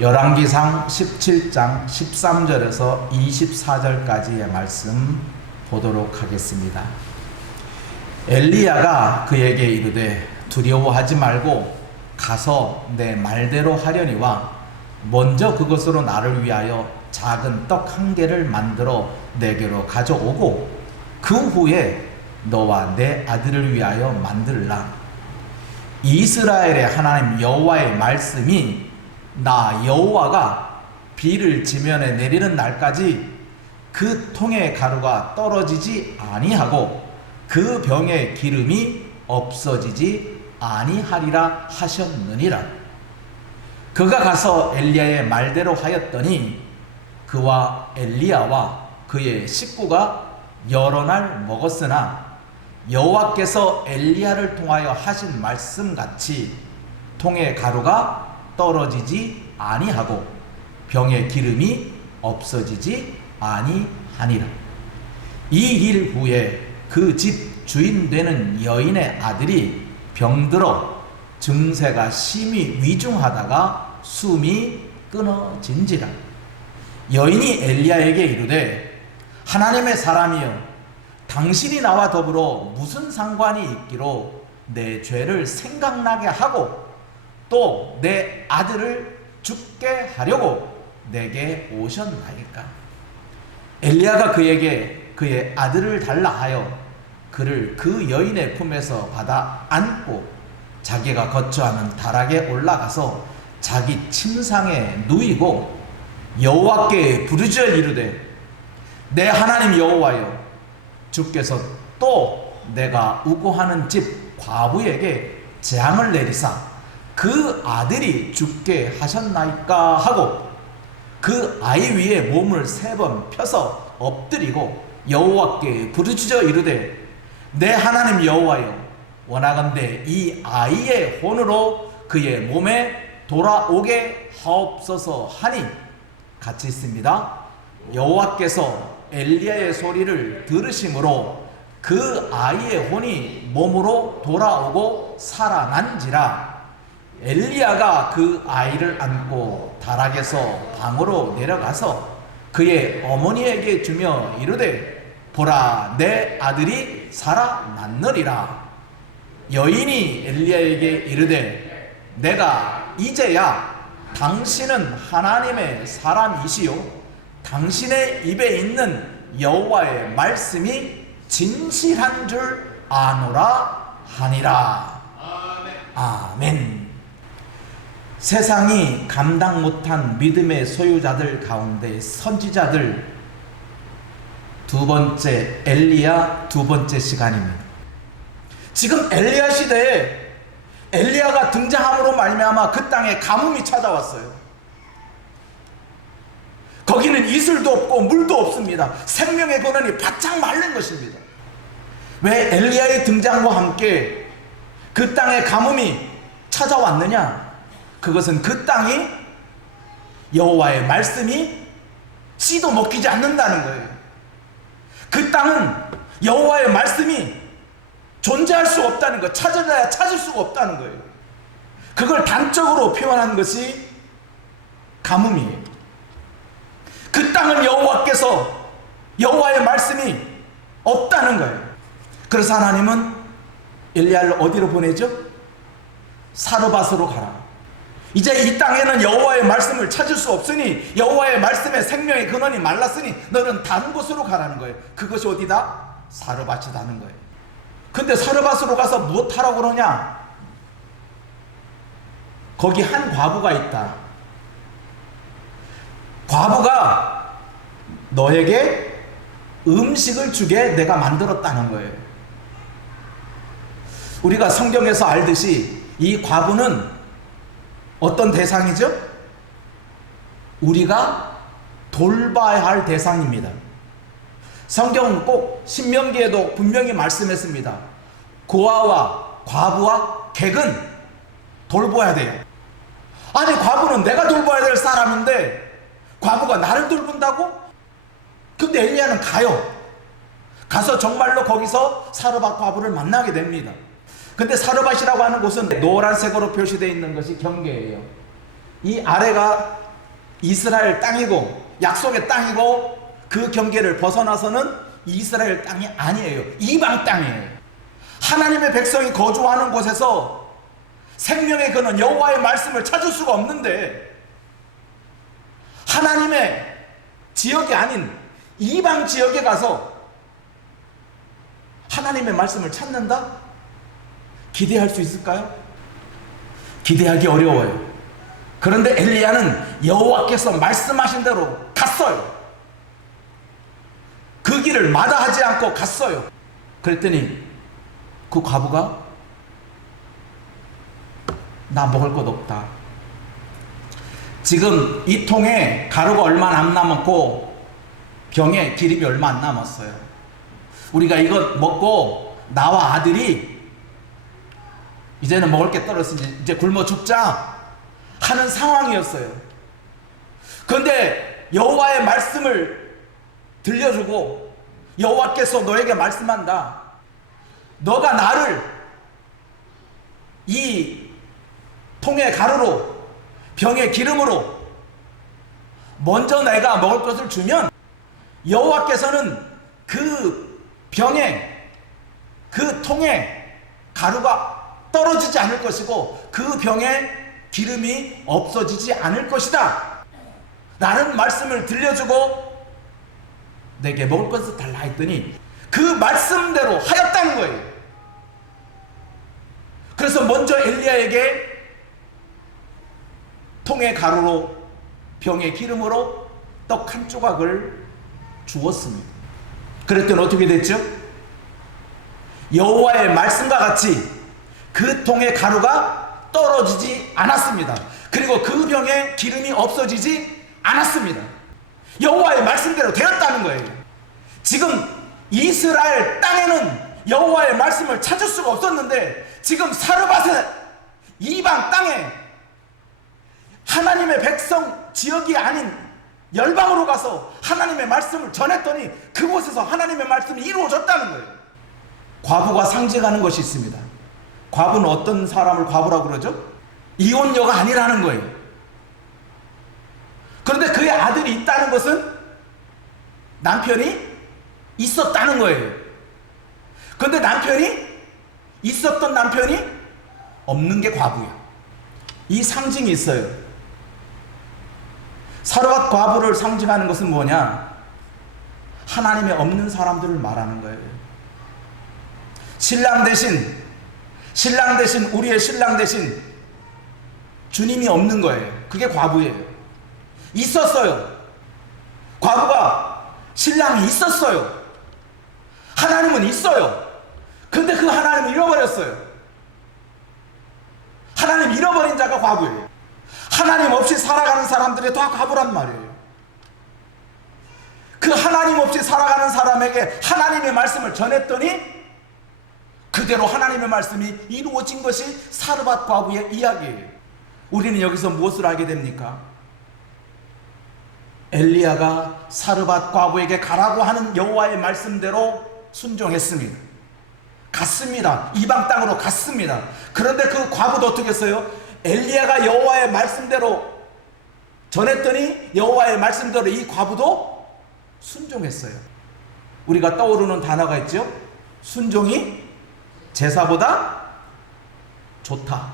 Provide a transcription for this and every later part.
열왕기상 17장 13절에서 24절까지의 말씀 보도록 하겠습니다. 엘리야가 그에게 이르되 두려워하지 말고 가서 내 말대로 하려니와 먼저 그것으로 나를 위하여 작은 떡 한 개를 만들어 내게로 가져오고 그 후에 너와 내 아들을 위하여 만들라. 이스라엘의 하나님 여호와의 말씀이 나 여호와가 비를 지면에 내리는 날까지 그 통의 가루가 떨어지지 아니하고 그 병의 기름이 없어지지 아니하리라 하셨느니라. 그가 가서 엘리야의 말대로 하였더니 그와 엘리야와 그의 식구가 여러 날 먹었으나 여호와께서 엘리야를 통하여 하신 말씀같이 통의 가루가 떨어지지 아니하고 병의 기름이 없어지지 아니하니라. 이 일 후에 그 집 주인 되는 여인의 아들이 병들어 증세가 심히 위중하다가 숨이 끊어진지라. 여인이 엘리야에게 이르되 하나님의 사람이여 당신이 나와 더불어 무슨 상관이 있기로 내 죄를 생각나게 하고 또 내 아들을 죽게 하려고 내게 오셨나이까. 엘리야가 그에게 그의 아들을 달라 하여 그를 그 여인의 품에서 받아 안고 자기가 거처하는 다락에 올라가서 자기 침상에 누이고 여호와께 부르짖어 이르되 내 하나님 여호와여 주께서 또 내가 우고하는 집 과부에게 재앙을 내리사 그 아들이 죽게 하셨나이까 하고 그 아이 위에 몸을 3번 펴서 엎드리고 여호와께 부르짖어 이르되 내 하나님 여호와여 원하건대 이 아이의 혼으로 그의 몸에 돌아오게 하옵소서 하니 같이 있습니다. 여호와께서 엘리야의 소리를 들으심으로 그 아이의 혼이 몸으로 돌아오고 살아난지라. 엘리야가 그 아이를 안고 다락에서 방으로 내려가서 그의 어머니에게 주며 이르되 보라 내 아들이 살아났느니라. 여인이 엘리야에게 이르되 내가 이제야 당신은 하나님의 사람이시요 당신의 입에 있는 여호와의 말씀이 진실한 줄 아노라 하니라. 아멘. 세상이 감당 못한 믿음의 소유자들 가운데 선지자들 두 번째 엘리야 두 번째 시간입니다. 지금 엘리야 시대에 엘리야가 등장함으로 말미암아 그 땅에 가뭄이 찾아왔어요. 거기는 이슬도 없고 물도 없습니다. 생명의 근원이 바짝 마른 것입니다. 왜 엘리야의 등장과 함께 그 땅에 가뭄이 찾아왔느냐? 그것은 그 땅이 여호와의 말씀이 씨도 먹히지 않는다는 거예요. 그 땅은 여호와의 말씀이 존재할 수 없다는 거, 찾아야 찾을 수가 없다는 거예요. 그걸 단적으로 표현한 것이 가뭄이에요. 그 땅은 여호와께서 여호와의 말씀이 없다는 거예요. 그래서 하나님은 엘리야를 어디로 보내죠? 사르밧으로 가라. 이제 이 땅에는 여호와의 말씀을 찾을 수 없으니 여호와의 말씀에 생명의 근원이 말랐으니 너는 다른 곳으로 가라는 거예요. 그것이 어디다? 사르밧이라는 거예요. 근데 사르밧으로 가서 무엇 하라고 그러냐? 거기 한 과부가 있다. 과부가 너에게 음식을 주게 내가 만들었다는 거예요. 우리가 성경에서 알듯이 이 과부는 어떤 대상이죠? 우리가 돌봐야 할 대상입니다. 성경은 꼭 신명기에도 분명히 말씀했습니다. 고아와 과부와 객은 돌봐야 돼요. 아니 과부는 내가 돌봐야 될 사람인데 과부가 나를 돌본다고? 근데 엘리야는 가요. 가서 정말로 거기서 사르밧 과부를 만나게 됩니다. 근데 사르밧이라고 하는 곳은 노란색으로 표시되어 있는 것이 경계예요. 이 아래가 이스라엘 땅이고 약속의 땅이고 그 경계를 벗어나서는 이스라엘 땅이 아니에요. 이방 땅이에요. 하나님의 백성이 거주하는 곳에서 생명의 근원 여호와의 말씀을 찾을 수가 없는데 하나님의 지역이 아닌 이방 지역에 가서 하나님의 말씀을 찾는다? 기대할 수 있을까요? 기대하기 어려워요. 그런데 엘리야는 여호와께서 말씀하신 대로 갔어요. 그 길을 마다하지 않고 갔어요. 그랬더니 그 과부가 나 먹을 것 없다. 지금 이 통에 가루가 얼마 안 남았고 병에 기름이 얼마 안 남았어요. 우리가 이거 먹고 나와 아들이 이제는 먹을 게 떨어졌으니 이제 굶어 죽자 하는 상황이었어요. 그런데 여호와의 말씀을 들려주고 여호와께서 너에게 말씀한다. 너가 나를 이 통의 가루로 병의 기름으로 먼저 내가 먹을 것을 주면 여호와께서는 그 병에 그 통에 가루가 떨어지지 않을 것이고 그 병에 기름이 없어지지 않을 것이다 라는 말씀을 들려주고 내게 먹을 것을 달라 했더니 그 말씀대로 하였다는 거예요. 그래서 먼저 엘리야에게 통의 가루로 병의 기름으로 떡 한 조각을 주었습니다. 그랬더니 어떻게 됐죠? 여호와의 말씀과 같이 그 통의 가루가 떨어지지 않았습니다. 그리고 그 병에 기름이 없어지지 않았습니다. 여호와의 말씀대로 되었다는 거예요. 지금 이스라엘 땅에는 여호와의 말씀을 찾을 수가 없었는데 지금 사르밧의 이방 땅에 하나님의 백성 지역이 아닌 열방으로 가서 하나님의 말씀을 전했더니 그곳에서 하나님의 말씀이 이루어졌다는 거예요. 과부가 상징하는 것이 있습니다. 과부는 어떤 사람을 과부라고 그러죠? 이혼녀가 아니라는 거예요. 그런데 그의 아들이 있다는 것은 남편이 있었다는 거예요. 그런데 있었던 남편이 없는 게 과부예요. 이 상징이 있어요. 사르밧 과부를 상징하는 것은 뭐냐? 하나님의 없는 사람들을 말하는 거예요. 신랑 대신 우리의 신랑 대신 주님이 없는 거예요. 그게 과부예요. 있었어요. 과부가 신랑이 있었어요. 하나님은 있어요. 근데 그 하나님을 잃어버렸어요. 하나님 잃어버린 자가 과부예요. 하나님 없이 살아가는 사람들이 다 과부란 말이에요. 그 하나님 없이 살아가는 사람에게 하나님의 말씀을 전했더니 그대로 하나님의 말씀이 이루어진 것이 사르밧 과부의 이야기예요. 우리는 여기서 무엇을 알게 됩니까? 엘리야가 사르밧 과부에게 가라고 하는 여호와의 말씀대로 순종했습니다. 갔습니다. 이방 땅으로 갔습니다. 그런데 그 과부도 어떻게 했어요? 엘리야가 여호와의 말씀대로 전했더니 여호와의 말씀대로 이 과부도 순종했어요. 우리가 떠오르는 단어가 있죠? 순종이 제사보다 좋다.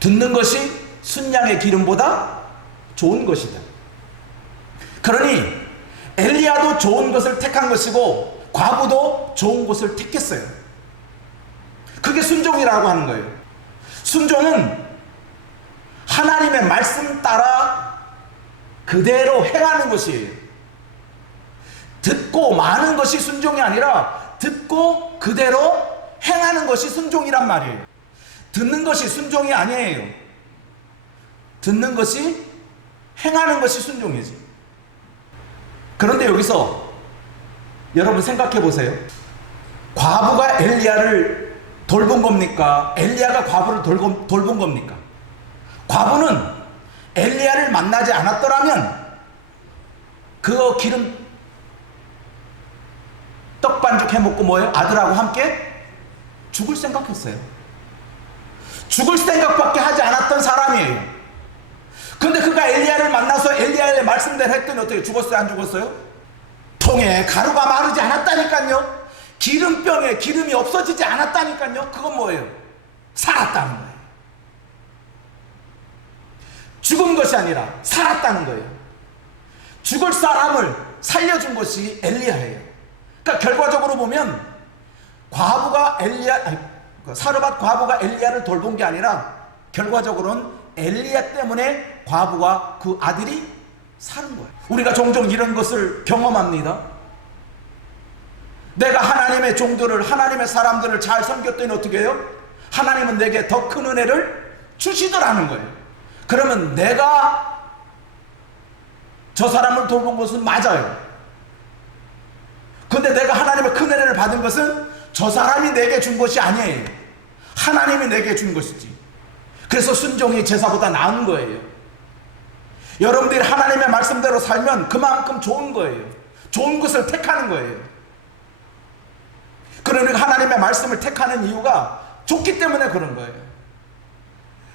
듣는 것이 순양의 기름보다 좋은 것이다. 그러니 엘리야도 좋은 것을 택한 것이고 과부도 좋은 것을 택했어요. 그게 순종이라고 하는 거예요. 순종은 하나님의 말씀 따라 그대로 행하는 것이에요. 듣고 마는 것이 순종이 아니라 듣고 그대로 행하는 것이 순종이란 말이에요. 듣는 것이 순종이 아니에요. 듣는 것이 행하는 것이 순종이지. 그런데 여기서 여러분 생각해 보세요. 과부가 엘리야를 돌본 겁니까? 엘리야가 과부를 돌본 겁니까? 과부는 엘리야를 만나지 않았더라면 그 기름 떡반죽 해먹고 뭐예요? 아들하고 함께 죽을 생각했어요. 죽을 생각밖에 하지 않았던 사람이에요. 그런데 그가 엘리야를 만나서 엘리야의 말씀대로 했더니 어떻게 죽었어요? 안 죽었어요? 통에 가루가 마르지 않았다니까요. 기름병에 기름이 없어지지 않았다니까요. 그건 뭐예요? 살았다는 거예요. 죽은 것이 아니라 살았다는 거예요. 죽을 사람을 살려준 것이 엘리야예요. 그러니까 결과적으로 보면 사르밧 과부가 엘리야를 돌본 게 아니라 결과적으로는 엘리야 때문에 과부와 그 아들이 사는 거예요. 우리가 종종 이런 것을 경험합니다. 내가 하나님의 종들을, 하나님의 사람들을 잘 섬겼더니 어떻게 해요? 하나님은 내게 더 큰 은혜를 주시더라는 거예요. 그러면 내가 저 사람을 돌본 것은 맞아요. 근데 내가 하나님의 큰 은혜를 받은 것은 저 사람이 내게 준 것이 아니에요. 하나님이 내게 준 것이지. 그래서 순종이 제사보다 나은 거예요. 여러분들이 하나님의 말씀대로 살면 그만큼 좋은 거예요. 좋은 것을 택하는 거예요. 그러니까 하나님의 말씀을 택하는 이유가 좋기 때문에 그런 거예요.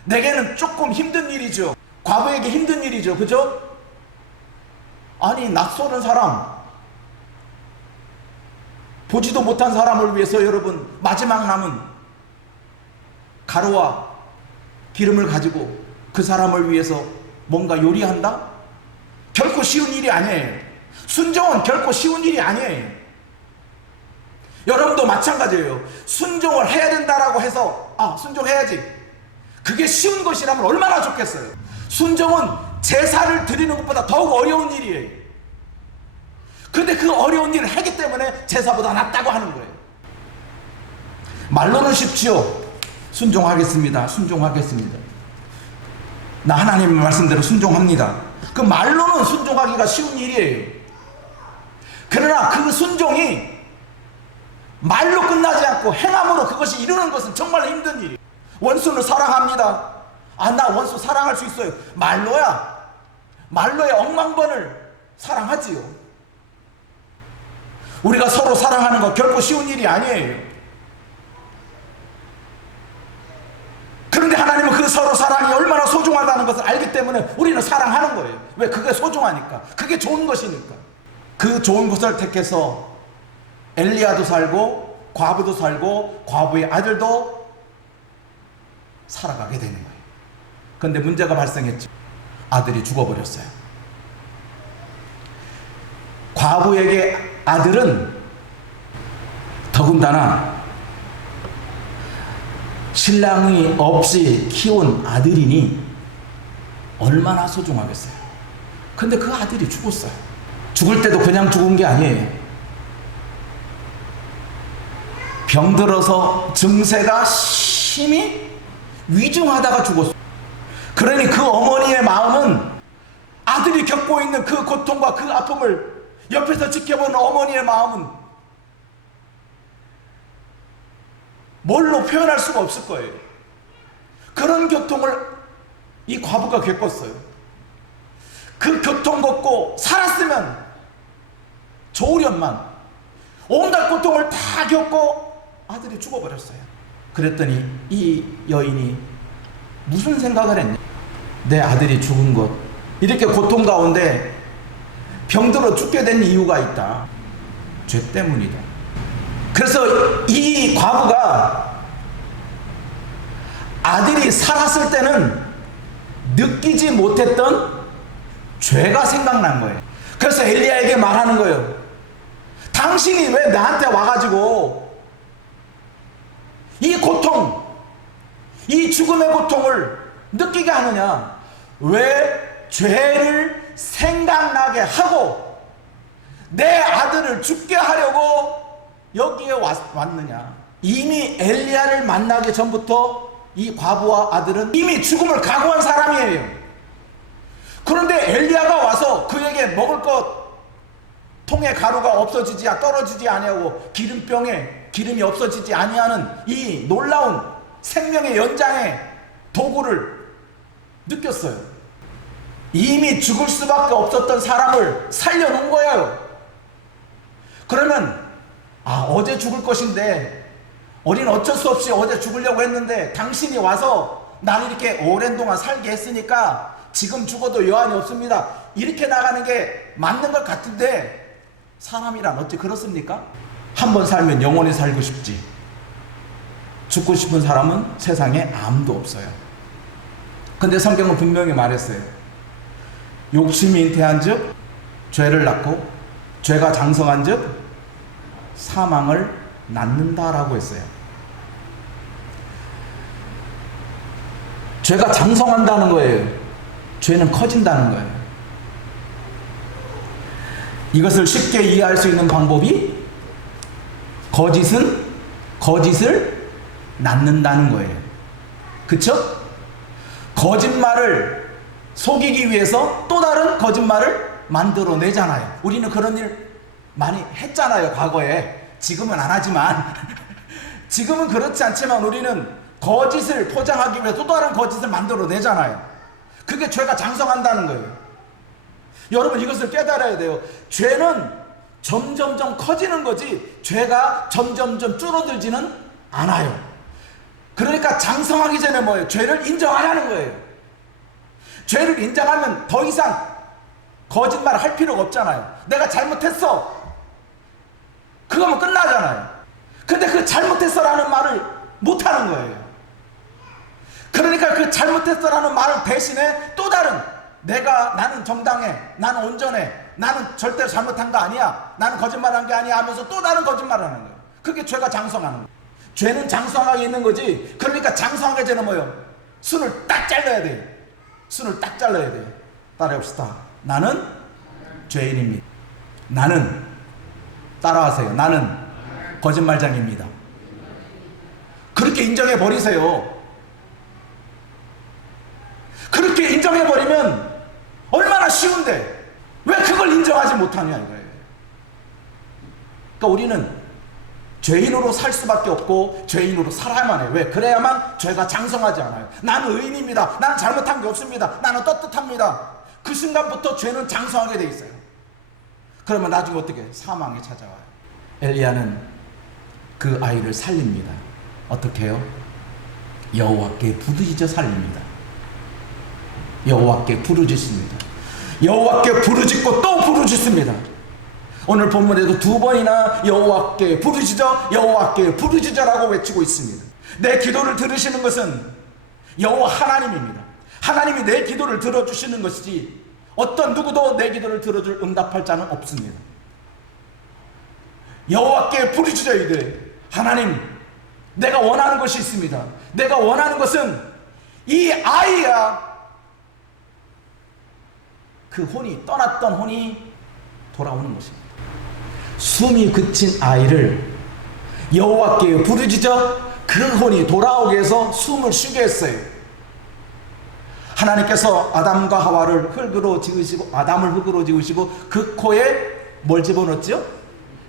내게는 조금 힘든 일이죠. 과부에게 힘든 일이죠. 그죠? 아니, 낯설은 사람, 보지도 못한 사람을 위해서 여러분 마지막 남은 가루와 기름을 가지고 그 사람을 위해서 뭔가 요리한다? 결코 쉬운 일이 아니에요. 순종은 결코 쉬운 일이 아니에요. 여러분도 마찬가지예요. 순종을 해야 된다라고 해서 순종해야지, 그게 쉬운 것이라면 얼마나 좋겠어요. 순종은 제사를 드리는 것보다 더욱 어려운 일이에요. 그런데 그 어려운 일을 하기 때문에 제사보다 낫다고 하는 거예요. 말로는 쉽지요. 순종하겠습니다. 순종하겠습니다. 나 하나님의 말씀대로 순종합니다. 그 말로는 순종하기가 쉬운 일이에요. 그러나 그 순종이 말로 끝나지 않고 행함으로 그것이 이루는 것은 정말 힘든 일이에요. 원수는 사랑합니다. 나 원수 사랑할 수 있어요. 말로야, 말로의 억만번을 사랑하지요. 우리가 서로 사랑하는 거 결코 쉬운 일이 아니에요. 그런데 하나님은 그 서로 사랑이 얼마나 소중하다는 것을 알기 때문에 우리는 사랑하는 거예요. 왜? 그게 소중하니까. 그게 좋은 것이니까. 그 좋은 것을 택해서 엘리야도 살고 과부도 살고 과부의 아들도 살아가게 되는 거예요. 그런데 문제가 발생했죠. 아들이 죽어버렸어요. 과부에게 아들은 더군다나 신랑이 없이 키운 아들이니 얼마나 소중하겠어요. 근데 그 아들이 죽었어요. 죽을 때도 그냥 죽은 게 아니에요. 병들어서 증세가 심히 위중하다가 죽었어요. 그러니 그 어머니의 마음은 아들이 겪고 있는 그 고통과 그 아픔을 옆에서 지켜보는 어머니의 마음은 뭘로 표현할 수가 없을 거예요. 그런 고통을 이 과부가 겪었어요. 그 고통 겪고 살았으면 좋으련만 온갖 고통을 다 겪고 아들이 죽어버렸어요. 그랬더니 이 여인이 무슨 생각을 했냐? 내 아들이 죽은 것, 이렇게 고통 가운데 병들어 죽게 된 이유가 있다. 죄 때문이다. 그래서 이 과부가 아들이 살았을 때는 느끼지 못했던 죄가 생각난 거예요. 그래서 엘리야에게 말하는 거예요. 당신이 왜 나한테 와가지고 이 고통, 이 죽음의 고통을 느끼게 하느냐? 왜 죄를 생각나게 하고 내 아들을 죽게 하려고 여기에 왔느냐? 이미 엘리야를 만나기 전부터 이 과부와 아들은 이미 죽음을 각오한 사람이에요. 그런데 엘리야가 와서 그에게 먹을 것, 통에 가루가 없어지지, 떨어지지 아니하고 기름병에 기름이 없어지지 아니하는 이 놀라운 생명의 연장의 도구를 느꼈어요. 이미 죽을 수밖에 없었던 사람을 살려놓은 거예요. 그러면 어제 죽을 것인데 우리는 어쩔 수 없이 어제 죽으려고 했는데 당신이 와서 나를 이렇게 오랜 동안 살게 했으니까 지금 죽어도 여한이 없습니다. 이렇게 나가는 게 맞는 것 같은데 사람이란 어찌 그렇습니까? 한 번 살면 영원히 살고 싶지. 죽고 싶은 사람은 세상에 아무도 없어요. 근데 성경은 분명히 말했어요. 욕심이 잉태한 즉 죄를 낳고 죄가 장성한 즉 사망을 낳는다라고 했어요. 죄가 장성한다는 거예요. 죄는 커진다는 거예요. 이것을 쉽게 이해할 수 있는 방법이 거짓은 거짓을 낳는다는 거예요. 그쵸? 거짓말을 속이기 위해서 또 다른 거짓말을 만들어내잖아요. 우리는 그런 일 많이 했잖아요, 과거에. 지금은 안 하지만 지금은 그렇지 않지만 우리는 거짓을 포장하기 위해서 또 다른 거짓을 만들어내잖아요. 그게 죄가 장성한다는 거예요. 여러분 이것을 깨달아야 돼요. 죄는 점점점 커지는 거지 죄가 점점점 줄어들지는 않아요. 그러니까 장성하기 전에 뭐예요? 죄를 인정하라는 거예요. 죄를 인정하면 더 이상 거짓말 할 필요가 없잖아요. 내가 잘못했어. 그거면 끝나잖아요. 근데 그 잘못했어라는 말을 못하는 거예요. 그러니까 그 잘못했어라는 말을 대신에 또 다른 나는 정당해, 나는 온전해, 나는 절대로 잘못한 거 아니야, 나는 거짓말한 게 아니야 하면서 또 다른 거짓말을 하는 거예요. 그게 죄가 장성하는 거예요. 죄는 장성하게 있는 거지. 그러니까 장성하게 죄는 뭐예요? 순을 딱 잘라야 돼요. 순을 딱 잘라야 돼요. 따라해봅시다. 나는 죄인입니다. 나는 따라하세요. 나는 거짓말장입니다. 그렇게 인정해 버리세요. 그렇게 인정해 버리면 얼마나 쉬운데 왜 그걸 인정하지 못하냐 이거예요. 그러니까 우리는 죄인으로 살 수밖에 없고 죄인으로 살아야만 해요. 왜? 그래야만 죄가 장성하지 않아요. 나는 의인입니다. 나는 잘못한 게 없습니다. 나는 떳떳합니다. 그 순간부터 죄는 장성하게 돼 있어요. 그러면 나중에 어떻게? 사망이 찾아와요. 엘리야는 그 아이를 살립니다. 어떻게 해요? 여호와께 부르짖어 살립니다. 여호와께 부르짖습니다. 여호와께 부르짖고 또 부르짖습니다. 오늘 본문에도 2번이나 여호와께 부르짖어 여호와께 부르짖어라고 외치고 있습니다. 내 기도를 들으시는 것은 여호와 하나님입니다. 하나님이 내 기도를 들어주시는 것이지 어떤 누구도 내 기도를 들어줄 응답할 자는 없습니다. 여호와께 부르짖어야 돼. 하나님, 내가 원하는 것이 있습니다. 내가 원하는 것은 이 아이야. 그 혼이, 떠났던 혼이 돌아오는 것입니다. 숨이 그친 아이를 여호와께 부르짖어 그 혼이 돌아오게 해서 숨을 쉬게 했어요. 하나님께서 아담과 하와를 흙으로 지으시고, 아담을 흙으로 지으시고 그 코에 뭘 집어넣었죠?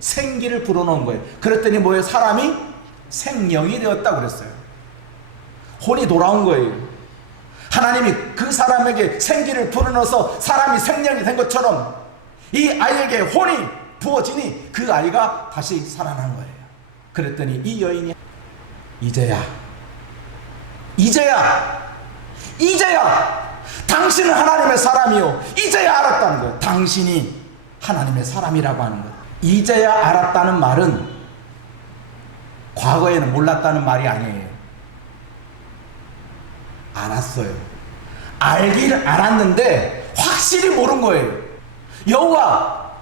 생기를 불어넣은 거예요. 그랬더니 뭐예요? 사람이 생명이 되었다고 그랬어요. 혼이 돌아온 거예요. 하나님이 그 사람에게 생기를 불어넣어서 사람이 생명이 된 것처럼 이 아이에게 혼이 부어지니 그 아이가 다시 살아난 거예요. 그랬더니 이 여인이 이제야 당신은 하나님의 사람이요, 이제야 알았다는 거예요. 당신이 하나님의 사람이라고 하는 거예요. 이제야 알았다는 말은 과거에는 몰랐다는 말이 아니에요. 알았어요. 알기를 알았는데 확실히 모른 거예요. 여호와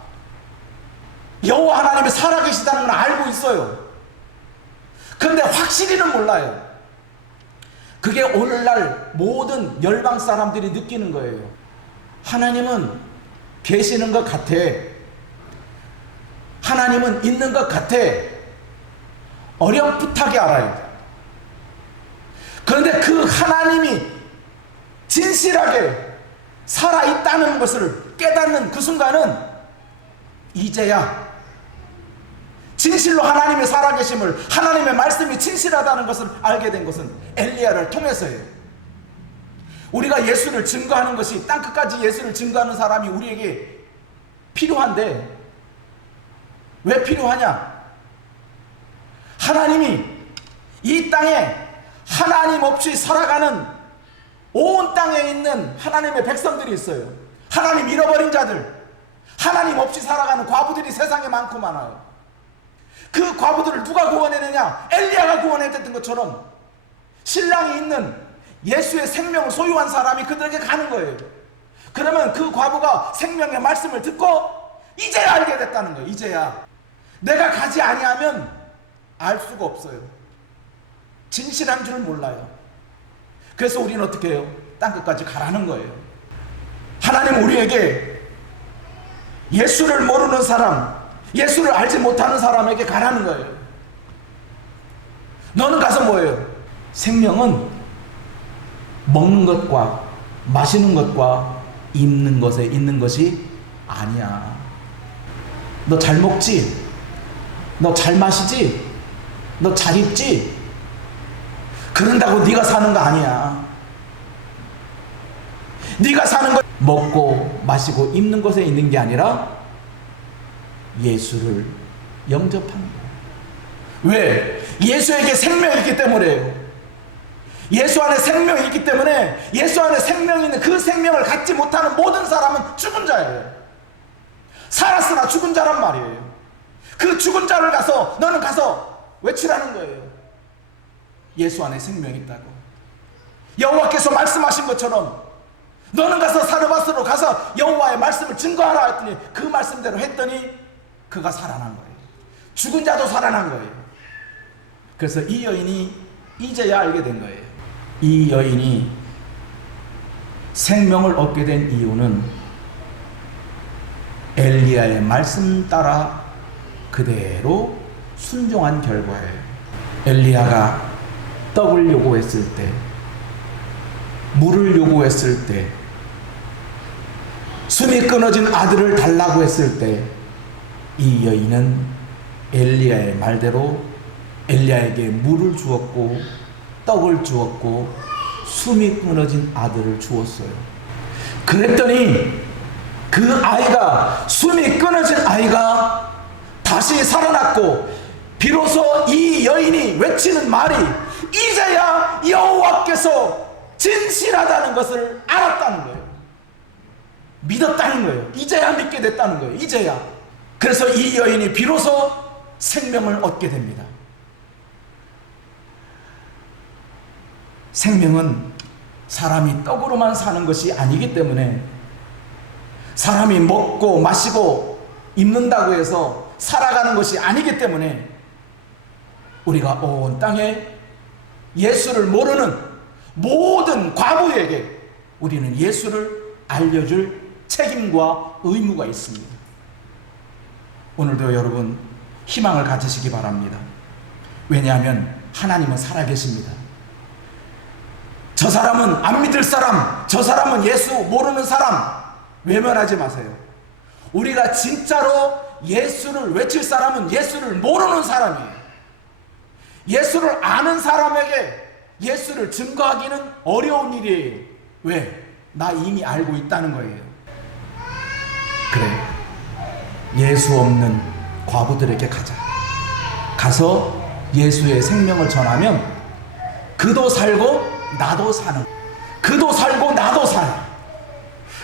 하나님이 살아계시다는 건 알고 있어요. 근데 확실히는 몰라요. 그게 오늘날 모든 열방 사람들이 느끼는 거예요. 하나님은 계시는 것 같아. 하나님은 있는 것 같아. 어렴풋하게 알아요. 그런데 그 하나님이 진실하게 살아있다는 것을 깨닫는 그 순간은 이제야 진실로 하나님의 살아계심을, 하나님의 말씀이 진실하다는 것을 알게 된 것은 엘리야를 통해서예요. 우리가 예수를 증거하는 것이, 땅끝까지 예수를 증거하는 사람이 우리에게 필요한데 왜 필요하냐? 하나님이 이 땅에 하나님 없이 살아가는 온 땅에 있는 하나님의 백성들이 있어요. 하나님 잃어버린 자들, 하나님 없이 살아가는 과부들이 세상에 많고 많아요. 그 과부들을 누가 구원해내냐? 엘리야가 구원해냈던 것처럼 신랑이 있는 예수의 생명을 소유한 사람이 그들에게 가는 거예요. 그러면 그 과부가 생명의 말씀을 듣고 이제야 알게 됐다는 거예요. 이제야 내가 가지 아니하면 알 수가 없어요. 진실한 줄 몰라요. 그래서 우리는 어떻게 해요? 땅끝까지 가라는 거예요. 하나님 우리에게 예수를 모르는 사람, 예수를 알지 못하는 사람에게 가라는 거예요. 너는 가서 뭐예요? 생명은 먹는 것과 마시는 것과 입는 것에 있는 것이 아니야. 너 잘 먹지? 너 잘 마시지? 너 잘 입지? 그런다고 네가 사는 거 아니야. 네가 사는 것 먹고 마시고 입는 것에 있는 게 아니라 예수를 영접하는 거야. 왜? 예수에게 생명이 있기 때문에요. 예수 안에 생명이 있기 때문에 예수 안에 생명이 있는 그 생명을 갖지 못하는 모든 사람은 죽은 자예요. 살았으나 죽은 자란 말이에요. 그 죽은 자를 가서 너는 가서 외치라는 거예요. 예수 안에 생명이 있다고. 여호와께서 말씀하신 것처럼 너는 가서 사르밧으로 가서 여호와의 말씀을 증거하라 했더니 그 말씀대로 했더니 그가 살아난 거예요. 죽은 자도 살아난 거예요. 그래서 이 여인이 이제야 알게 된 거예요. 이 여인이 생명을 얻게 된 이유는 엘리야의 말씀 따라 그대로 순종한 결과예요. 엘리야가 떡을 요구했을 때, 물을 요구했을 때, 숨이 끊어진 아들을 달라고 했을 때, 이 여인은 엘리야의 말대로 엘리야에게 물을 주었고 떡을 주었고 숨이 끊어진 아들을 주었어요. 그랬더니 그 아이가, 숨이 끊어진 아이가 다시 살아났고 비로소 이 여인이 외치는 말이 이제야 여호와께서 진실하다는 것을 알았다는 거예요. 믿었다는 거예요. 이제야 믿게 됐다는 거예요. 이제야. 그래서 이 여인이 비로소 생명을 얻게 됩니다. 생명은 사람이 떡으로만 사는 것이 아니기 때문에, 사람이 먹고 마시고 입는다고 해서 살아가는 것이 아니기 때문에 우리가 온 땅에 예수를 모르는 모든 과부에게 우리는 예수를 알려줄 책임과 의무가 있습니다. 오늘도 여러분 희망을 가지시기 바랍니다. 왜냐하면 하나님은 살아계십니다. 저 사람은 안 믿을 사람, 저 사람은 예수 모르는 사람 외면하지 마세요. 우리가 진짜로 예수를 외칠 사람은 예수를 모르는 사람이에요. 예수를 아는 사람에게 예수를 증거하기는 어려운 일이에요. 왜? 나 이미 알고 있다는 거예요. 그래, 예수 없는 과부들에게 가자. 가서 예수의 생명을 전하면 그도 살고 나도 사는, 그도 살고 나도 사는.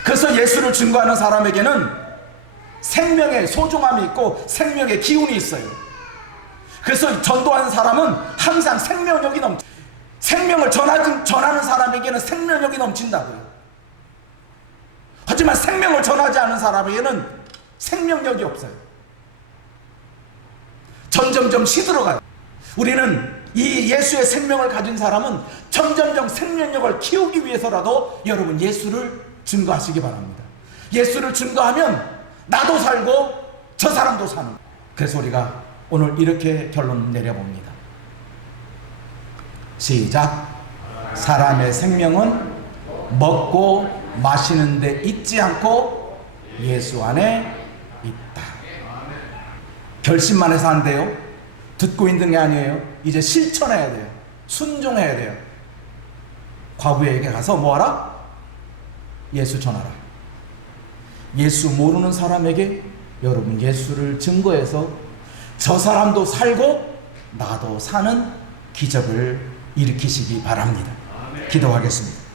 그래서 예수를 증거하는 사람에게는 생명의 소중함이 있고 생명의 기운이 있어요. 그래서 전도하는 사람은 항상 생명력이 넘쳐, 생명을 전하는 사람에게는 생명력이 넘친다고요. 하지만 생명을 전하지 않은 사람에게는 생명력이 없어요. 점점점 시들어가요. 우리는 이 예수의 생명을 가진 사람은 점점점 생명력을 키우기 위해서라도 여러분 예수를 증거하시기 바랍니다. 예수를 증거하면 나도 살고 저 사람도 사는 거예요. 그래서 우리가 오늘 이렇게 결론 내려봅니다. 시작. 사람의 생명은 먹고 마시는 데 있지 않고 예수 안에 있다. 결심만 해서 안 돼요. 듣고 있는 게 아니에요. 이제 실천해야 돼요. 순종해야 돼요. 과부에게 가서 뭐하라? 예수 전하라. 예수 모르는 사람에게 여러분 예수를 증거해서 저 사람도 살고 나도 사는 기적을 일으키시기 바랍니다. 기도하겠습니다.